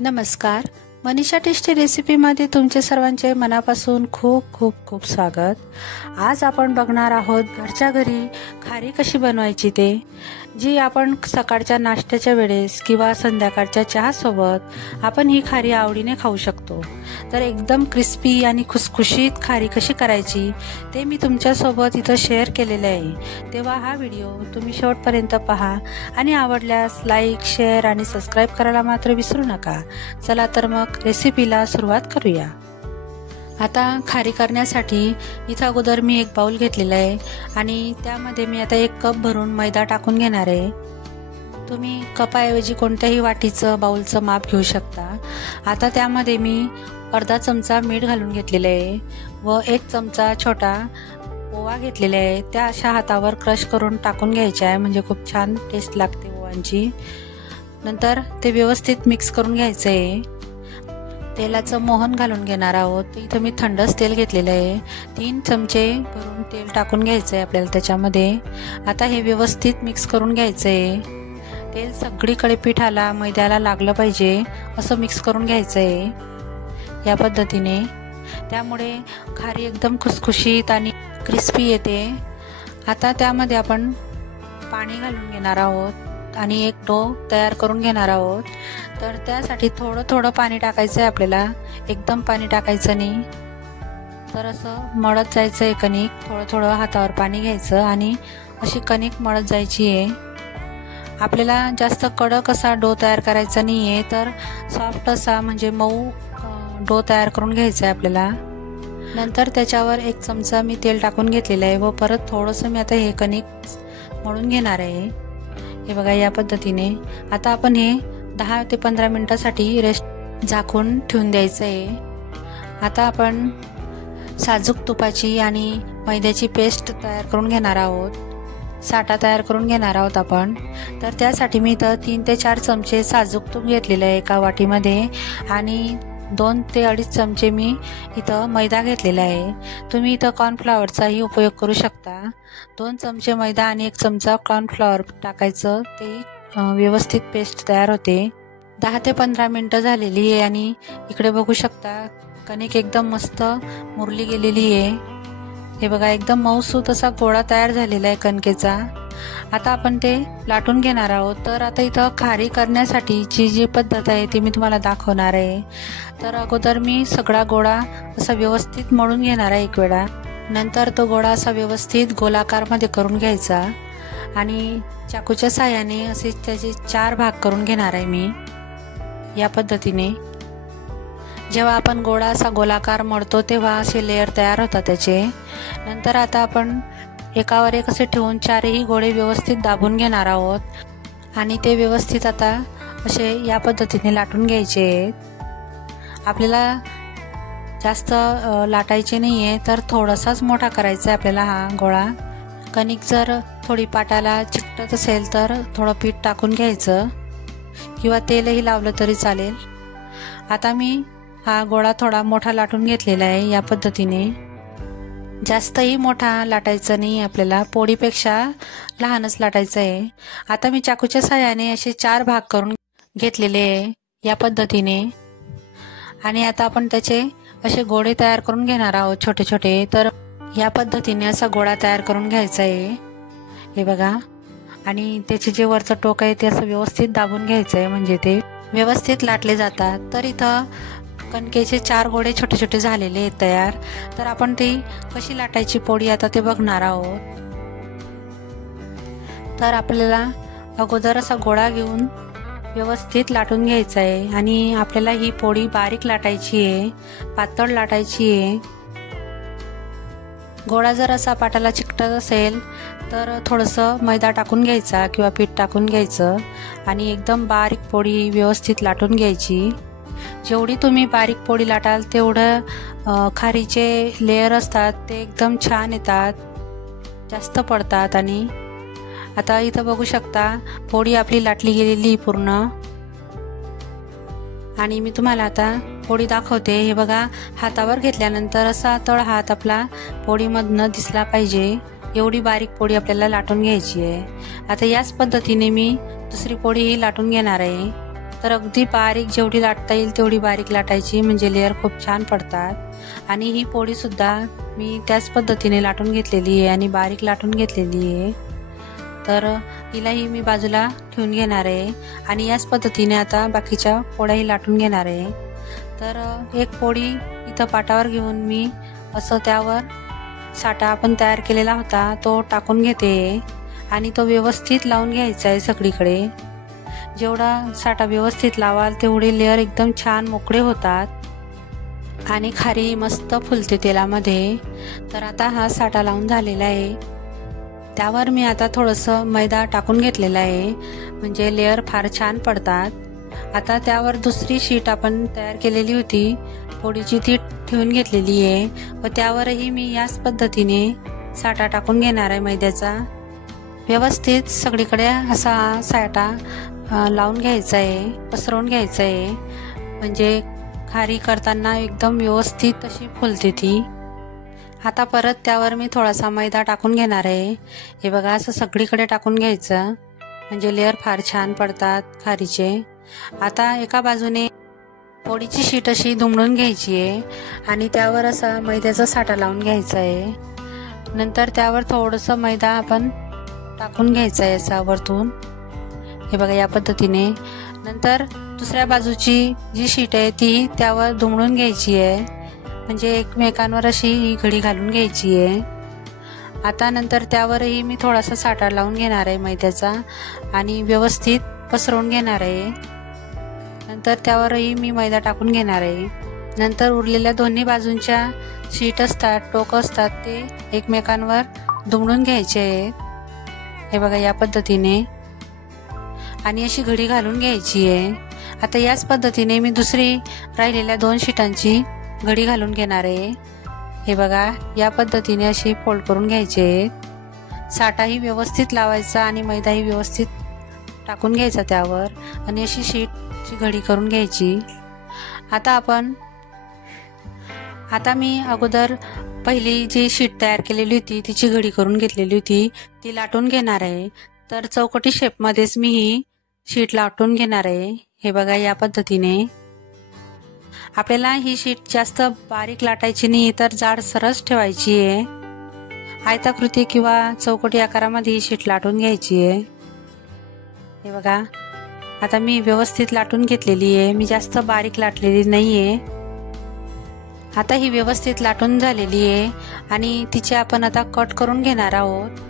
नमस्कार. मनीषा टेस्टी रेसिपीमध्ये तुमचे सर्वांचे मनापासून खूप खूप खूप स्वागत. आज आपण बघणार आहोत घरच्या घरी खारी कशी बनवायची ते, जी आपण सकाळच्या नाश्त्याच्या वेळेस किंवा संध्याकाळच्या चहासोबत आपण ही खारी आवडीने खाऊ शकतो. तर एकदम क्रिस्पी आणि खुसखुशीत खारी कशी करायची ते मी तुमच्यासोबत इथं शेअर केलेलं आहे. तेव्हा हा व्हिडिओ तुम्ही शेवटपर्यंत पहा आणि आवडल्यास लाईक, शेअर आणि सबस्क्राईब करायला मात्र विसरू नका. चला तर मग रेसिपीला सुरुवात करूया. आता खारी करण्यासाठी इथं अगोदर मी एक बाउल घेतलेला आहे आणि त्यामध्ये मी आता 1 कप भरून मैदा टाकून घेणार आहे. तुम्ही कपाऐवजी कोणत्याही वाटीचं बाउलचं माप घेऊ शकता. आता त्यामध्ये मी अर्धा चमचा मीठ घालून घेतलेलं आहे व 1 चमचा छोटा ओवा घेतलेला आहे. त्या अशा हातावर क्रश करून टाकून घ्यायचे आहे, म्हणजे खूप छान टेस्ट लागते ओवांची. नंतर ते व्यवस्थित मिक्स करून घ्यायचं आहे. तेलाचं मोहन घालून घेणार आहोत. इथं मी थंडच तेल घेतलेलं आहे. 3 चमचे भरून तेल टाकून घ्यायचं आहे आपल्याला त्याच्यामध्ये. आता हे व्यवस्थित मिक्स करून घ्यायचं आहे. तेल सगळीकडे पिठाला मैद्याला लागलं पाहिजे असं मिक्स करून घ्यायचं आहे या पद्धतीने. त्यामुळे खारी एकदम खुसखुशीत आणि क्रिस्पी येते. आता त्यामध्ये आपण पाणी घालून घेणार आहोत आणि एक डो तयार करून घेणार आहोत. तर त्यासाठी थोडं थोडं पाणी टाकायचं आहे आपल्याला, एकदम पाणी टाकायचं नाही. तर असं मळत जायचं आहे कणिक. थोडं थोडं हातावर पाणी घ्यायचं आणि अशी कणिक मळत जायची आहे. आपल्याला जास्त कडक असा डो तयार करायचा नाही आहे, तर सॉफ्ट असा म्हणजे मऊ डो तयार करून घ्यायचा आहे आपल्याला. नंतर त्याच्यावर 1 चमचा मी तेल टाकून घेतलेलं आहे व परत थोडंसं मी आता हे कणिक मळून घेणार आहे. हे बघा या पद्धतीने. आता आपण हे 10 ते 15 मिनिटासाठी रेस्ट झाकून ठेवून द्यायचं आहे. आता आपण साजूक तुपाची आणि मैद्याची पेस्ट तयार करून घेणार आहोत. साठा तयार करून घेणार आहोत आपण. तर त्यासाठी मी इथं 3 ते 4 चमचे साजूक तूप घेतलेलं आहे एका वाटीमध्ये आणि 2 ते 2.5 चमचे मी इथं मैदा घेतलेला आहे. तुम्ही इथं कॉर्नफ्लॉवरचाही उपयोग करू शकता. 2 चमचे मैदा आणि 1 चमचा कॉर्नफ्लॉवर टाकायचं, ते व्यवस्थित पेस्ट तयार होते. 10 ते 15 मिनिटं झालेली आहे आणि इकडे बघू शकता कणिक एकदम मस्त मुरली गेलेली आहे. हे बघा एकदम मऊसूत असा गोळा तयार झालेला आहे कणकेचा. आता आपण ते लाटून घेणार आहोत. तर आता इथं खारी करण्यासाठीची जी पद्धत आहे ती मी तुम्हाला दाखवणार आहे. तर अगोदर मी सगळा गोळा असा व्यवस्थित मळून घेणार आहे 1 वेळा. नंतर तो गोळा असा व्यवस्थित गोलाकारमध्ये करून घ्यायचा आणि चाकूच्या साहाय्याने असे त्याचे 4 भाग करून घेणार आहे मी या पद्धतीने. जेव्हा आपण गोळा असा गोलाकार मळतो तेव्हा असे लेअर तयार होतात त्याचे. नंतर आता आपण एकावर एक असे ठेवून 4ही गोळे व्यवस्थित दाबून घेणार आहोत आणि ते व्यवस्थित आता असे या पद्धतीने लाटून घ्यायचे आहेत. आपल्याला जास्त लाटायचे नाही आहे, तर थोडासाच मोठा करायचा आहे आपल्याला हा गोळा. कणिक जर थोडी पाटाला चिकटत असेल तर थोडं पीठ टाकून घ्यायचं किंवा तेलही लावलं तरी चालेल. आता मी हा गोळा थोडा मोठा लाटून घेतलेला आहे या पद्धतीने. जास्तही मोठा लाटायचं नाही आपल्याला, पोळीपेक्षा लहानच लाटायचं आहे. आता मी चाकूच्या साहाय्याने असे 4 भाग करून घेतलेले आहे या पद्धतीने आणि आता आपण त्याचे असे गोळे तयार करून घेणार आहोत छोटे छोटे. तर या पद्धतीने असा गोळा तयार करून घ्यायचा आहे. हे बघा. आणि त्याचे जे वरचं टोक आहे ते असं व्यवस्थित दाबून घ्यायचं आहे, म्हणजे ते व्यवस्थित लाटले जातात. तर इथं कणकेचे 4 गोळे छोटे छोटे झालेले आहेत तयार. तर आपण ती कशी लाटायची पोळी आता ते बघणार आहोत. तर आपल्याला अगोदर असा गोळा घेऊन व्यवस्थित लाटून घ्यायचा आहे आणि आपल्याला ही पोळी बारीक लाटायची आहे, पातळ लाटायची आहे. गोळा जर असा पाटाला चिकटत असेल तर थोडंसं मैदा टाकून घ्यायचा किंवा पीठ टाकून घ्यायचं आणि एकदम बारीक पोळी व्यवस्थित लाटून घ्यायची. जेवढी तुम्ही बारीक पोळी लाटाल तेवढं खारीचे लेयर असतात ते एकदम छान येतात, जास्त पडतात. आणि आता इथं बघू शकता पोळी आपली लाटली गेलेली पूर्ण. आणि मी तुम्हाला आता पोळी दाखवते. हे बघा, हातावर घेतल्यानंतर असा तळ हात आपला पोळीमधनं दिसला पाहिजे एवढी बारीक पोळी आपल्याला लाटून घ्यायची आहे. आता याच पद्धतीने मी दुसरी पोळी ही लाटून घेणार आहे. तर अगदी बारीक जेवढी लाटता येईल तेवढी बारीक लाटायची, म्हणजे लेअर खूप छान पडतात। आणि ही पोळी सुद्धा मी त्याच पद्धतीने लाटून घेतलेली आहे आणि बारीक लाटून घेतलेली आहे। तर हिलाही मी बाजूला ठेवून घेणार आहे आणि याच पद्धतीने आता बाकीच्या पोळ्याही लाटून घेणार आहे। तर एक पोळी इथं पाटावर घेऊन मी असं त्यावर साठा आपण तयार केलेला होता तो टाकून घेते आणि तो व्यवस्थित लावून घ्यायचा आहे सगळीकडे। जेवढा साठा व्यवस्थित लावाल तेवढे लेअर एकदम छान मोकळे होतात आणि खारी मस्त फुलते तेलामध्ये। तर आता हा साठा लावून झालेला आहे। त्यावर मी आता थोडंसं मैदा टाकून घेतलेला आहे, म्हणजे लेअर फार छान पडतात। आता त्यावर दुसरी शीट आपण तयार केलेली होती पोळीची ती ठेवून घेतलेली आहे व त्यावरही मी याच पद्धतीने साठा टाकून घेणार आहे मैद्याचा। व्यवस्थित सगळीकडे असा साठा लावून घ्यायचा आहे, पसरवून घ्यायचा आहे, म्हणजे खारी करताना एकदम व्यवस्थित अशी फुलते ती। आता परत त्यावर मी थोडासा मैदा टाकून घेणार आहे। हे बघा असं सगळीकडे टाकून घ्यायचं, म्हणजे लेअर फार छान पडतात खारीचे। आता एका बाजूने पोळीची शीट अशी दुमडून घ्यायची आहे आणि त्यावर असा मैद्याचा साठा लावून घ्यायचा आहे। नंतर त्यावर थोडंसं मैदा आपण टाकून घ्यायचा आहे असा वरतून, हे बघा या पद्धतीने। नंतर दुसऱ्या बाजूची जी शीट आहे ती त्यावर दुमडून घ्यायची आहे, म्हणजे एकमेकांवर अशी ही घडी घालून घ्यायची आहे। आता नंतर त्यावरही मी थोडासा साठा लावून घेणार आहे मैद्याचा आणि व्यवस्थित पसरवून घेणार आहे। नंतर त्यावरही मी मैदा टाकून घेणार आहे। नंतर उरलेल्या दोन्ही बाजूंच्या शीट असतात, टोक असतात, ते एकमेकांवर दुमडून घ्यायचे आहेत, हे बघा या पद्धतीने, आणि अशी घडी घालून घ्यायची आहे। आता याच पद्धतीने मी दुसरी राहिलेल्या 2 शीटांची घडी घालून घेणार आहे। हे बघा या पद्धतीने अशी फोल्ड करून घ्यायचे। साठाही व्यवस्थित लावायचा आणि मैदाही व्यवस्थित टाकून घ्यायचा त्यावर आणि अशी शीटची घडी करून घ्यायची। आता मी अगोदर पहिली जी शीट तयार केलेली होती तिची घडी करून घेतलेली होती ती लाटून घेणार आहे। तर चौकटी शेपमध्येच मी ही शीट लाटून घेणार आहे। हे बघा या पद्धतीने। आपल्याला ही शीट जास्त बारीक लाटायची नाही, तर जाड सरस ठेवायची आहे। आयताकृती किंवा चौकटी आकारामध्ये ही शीट लाटून घ्यायची आहे। हे बघा आता मी व्यवस्थित लाटून घेतलेली आहे, मी जास्त बारीक लाटलेली नाहीये। आता ही व्यवस्थित लाटून झालेली आहे आणि तिचे आपण आता कट करून घेणार आहोत।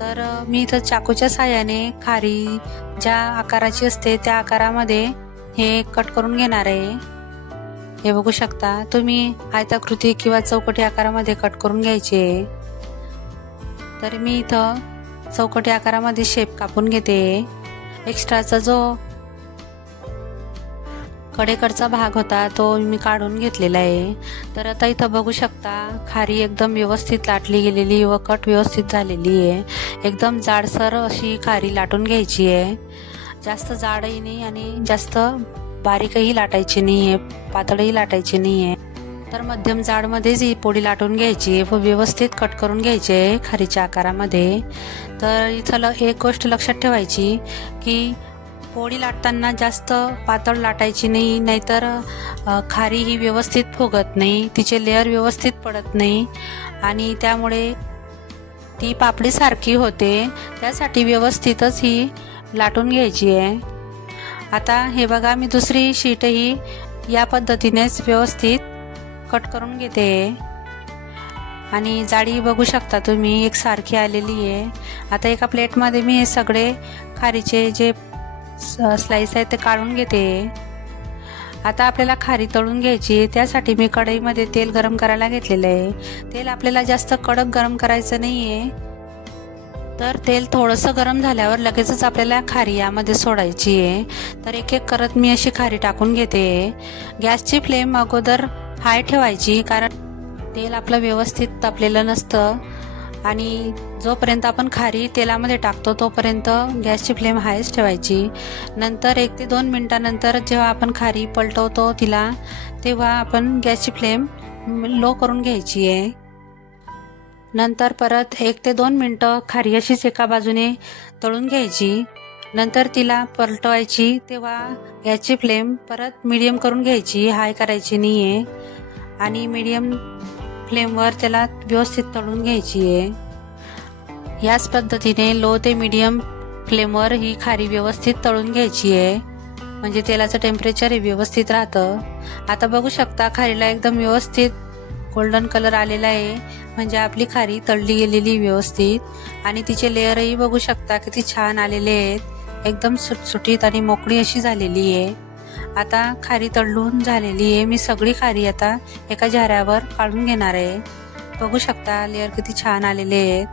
तर मी इथं चाकूच्या साहाय्याने खारी ज्या आकाराची असते त्या आकारामध्ये हे कट करून घेणार आहे। हे बघू शकता तुम्ही आयताकृती किंवा चौकटी आकारामध्ये कट करून घ्यायचे। तर मी इथं चौकटी आकारामध्ये शेप कापून घेते। एक्स्ट्राचा जो कडेकडचा भाग होता तो मी काढून घेतलेला आहे। तर आता इथं बघू शकता खारी एकदम व्यवस्थित लाटली गेलेली व कट व्यवस्थित झालेली आहे। एकदम जाडसर अशी खारी लाटून घ्यायची आहे, जास्त जाडही नाही आणि जास्त बारीकही लाटायची नाहीये, पातळही लाटायची नाहीये। तर मध्यम जाडमध्येच ही पोळी लाटून घ्यायची व व्यवस्थित कट करून घ्यायचे खारीच्या आकारामध्ये। तर इथं एक गोष्ट लक्षात ठेवायची की पोळी लाटताना जास्त पातळ लाटायची नाही, नाहीतर खारी ही व्यवस्थित फुगत नाही, तिचे लेअर व्यवस्थित पडत नाही आणि त्यामुळे ती पापडी सारखी होते। त्यासाठी व्यवस्थितच ही लाटून घ्यायची आहे। आता हे बघा मी दुसरी शीटही या पद्धतीनेच व्यवस्थित कट करून घेते आणि जाडी बघू शकता तुम्ही एकसारखी आलेली आहे। आता एका प्लेटमध्ये मी हे सगळे खारीचे जे स्लाइस आहेत ते काढून घेते। आता आपल्याला खारी तळून घ्यायची, त्यासाठी मी कढईमध्ये तेल गरम करायला घेतलेलं आहे। तेल आपल्याला जास्त कडक गरम करायचं नाहीये, तर तेल थोडंसं गरम झाल्यावर लगेचच आपल्याला खारी यामध्ये सोडायची आहे। तर एक एक करत मी अशी खारी टाकून घेते। गॅसची फ्लेम अगोदर हाय ठेवायची, कारण तेल आपलं व्यवस्थित तापलेलं नसतं आणि जोपर्यंत आपण खारी तेलामध्ये टाकतो तोपर्यंत गॅसची फ्लेम हायच ठेवायची। नंतर 1 ते 2 मिनिटांनंतर जेव्हा आपण खारी पलटवतो तिला, तेव्हा आपण गॅसची फ्लेम लो करून घ्यायची आहे। नंतर परत 1 ते 2 मिनिटं खारी अशीच एका बाजूने तळून घ्यायची नंतर तिला पलटवायची, तेव्हा गॅसची फ्लेम परत मीडियम करून घ्यायची, हाय करायची नाही आहे. आणि मीडियम फ्लेमवर त्याला व्यवस्थित तळून घ्यायची आहे. याच पद्धतीने लो ते मीडियम फ्लेमवर ही खारी व्यवस्थित तळून घ्यायची आहे, म्हणजे तेलाचं टेम्परेचर हे व्यवस्थित राहतं. आता बघू शकता खारीला एकदम व्यवस्थित गोल्डन कलर आलेला आहे, म्हणजे आपली खारी तळली गेलेली व्यवस्थित. आणि तिचे लेअरही बघू शकता किती छान आलेले आहेत, एकदम सुटसुटीत आणि मोकळी अशी झालेली आहे. आता खारी तळून झालेली आहे. मी सगळी खारी आता एका झाऱ्यावर काढून घेणार आहे. बघू शकता लेअर किती छान आलेले आहेत.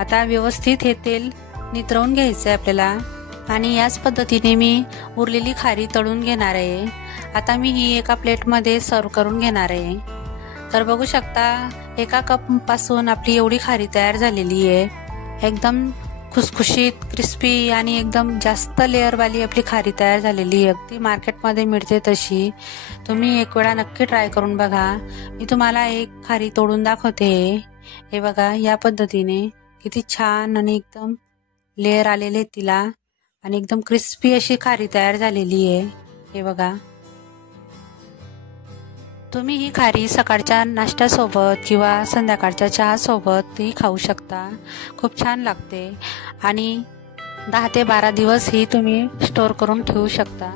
आता व्यवस्थित हे तेल नितरवून घ्यायचं आहे आपल्याला. आणि याच पद्धतीने मी उरलेली खारी तळून घेणार आहे. आता मी ही एका प्लेटमध्ये सर्व करून घेणार आहे. तर बघू शकता एका कपपासून आपली एवढी खारी तयार झालेली आहे. एकदम खुसखुशीत, क्रिस्पी आणि एकदम जास्त लेअरवाली आपली खारी तयार झालेली आहे. अगदी मार्केटमध्ये मिळते तशी. तुम्ही एक वेळा नक्की ट्राय करून बघा. मी तुम्हाला एक खारी तोडून दाखवते. हे बघा, या पद्धतीने किती छान आणि एकदम लेअर आलेले तिला आणि एकदम क्रिस्पी अशी खारी तयार झालेली आहे. हे बघा, तुम्ही ही खारी सकाळच्या नाश्त्यासोबत किंवा संध्याकाळच्या चहासोबत ही खाऊ शकता. खूप छान लागते आणि 10 ते 12 दिवस ही तुम्ही स्टोअर करून ठेवू शकता.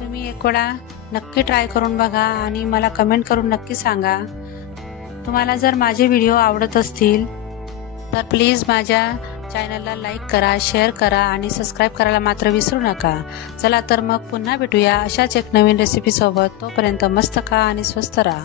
तुम्ही एक वेळा नक्की ट्राय करून बघा आणि मला कमेंट करून नक्की सांगा. तुम्हाला जर माझे व्हिडिओ आवडत असतील तर प्लीज माझ्या चॅनलला लाईक करा, शेअर करा आणि सबस्क्राईब करायला मात्र विसरू नका. चला तर मग पुन्हा भेटूया अशाच एक नवीन रेसिपीसोबत. तोपर्यंत मस्त खा आणि स्वस्त राहा.